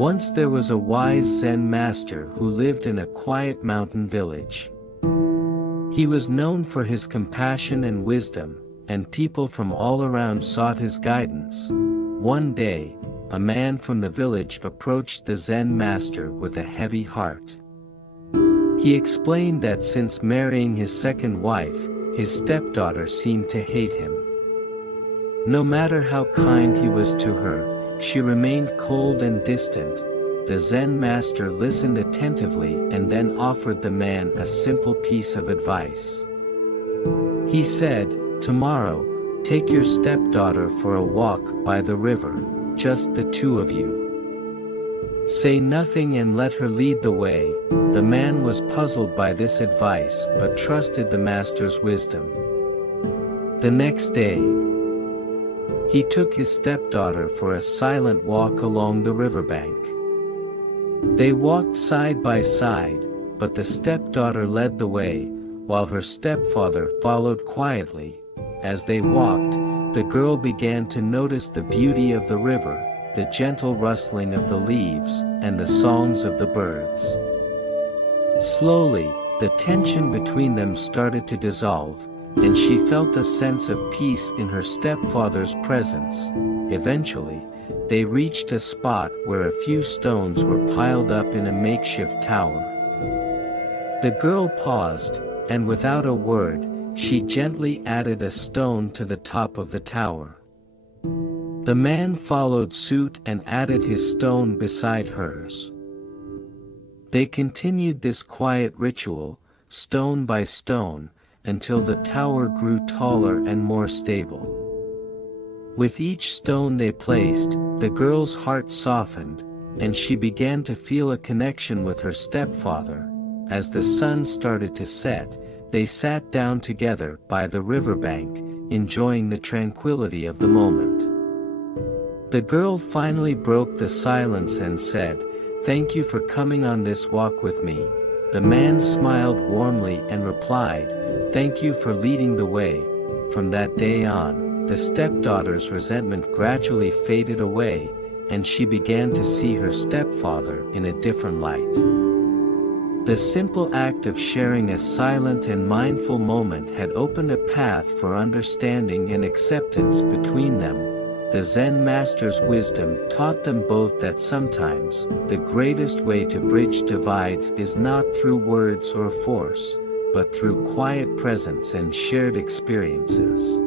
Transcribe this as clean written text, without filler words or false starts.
Once there was a wise Zen master who lived in a quiet mountain village. He was known for his compassion and wisdom, and people from all around sought his guidance. One day, a man from the village approached the Zen master with a heavy heart. He explained that since marrying his second wife, his stepdaughter seemed to hate him. No matter how kind he was to her, she remained cold and distant. The Zen master listened attentively and then offered the man a simple piece of advice. He said, "Tomorrow, take your stepdaughter for a walk by the river, just the two of you. Say nothing and let her lead the way." The man was puzzled by this advice but trusted the master's wisdom. The next day, he took his stepdaughter for a silent walk along the riverbank. They walked side by side, but the stepdaughter led the way, while her stepfather followed quietly. As they walked, the girl began to notice the beauty of the river, the gentle rustling of the leaves, and the songs of the birds. Slowly, the tension between them started to dissolve, and she felt a sense of peace in her stepfather's presence. Eventually, they reached a spot where a few stones were piled up in a makeshift tower. The girl paused, and without a word, she gently added a stone to the top of the tower. The man followed suit and added his stone beside hers. They continued this quiet ritual, stone by stone, until the tower grew taller and more stable. With each stone they placed, the girl's heart softened, and she began to feel a connection with her stepfather. As the sun started to set, they sat down together by the riverbank, enjoying the tranquility of the moment. The girl finally broke the silence and said, "Thank you for coming on this walk with me." The man smiled warmly and replied, "Thank you for leading the way." From that day on, the stepdaughter's resentment gradually faded away, and she began to see her stepfather in a different light. The simple act of sharing a silent and mindful moment had opened a path for understanding and acceptance between them. The Zen master's wisdom taught them both that sometimes, the greatest way to bridge divides is not through words or force, but through quiet presence and shared experiences.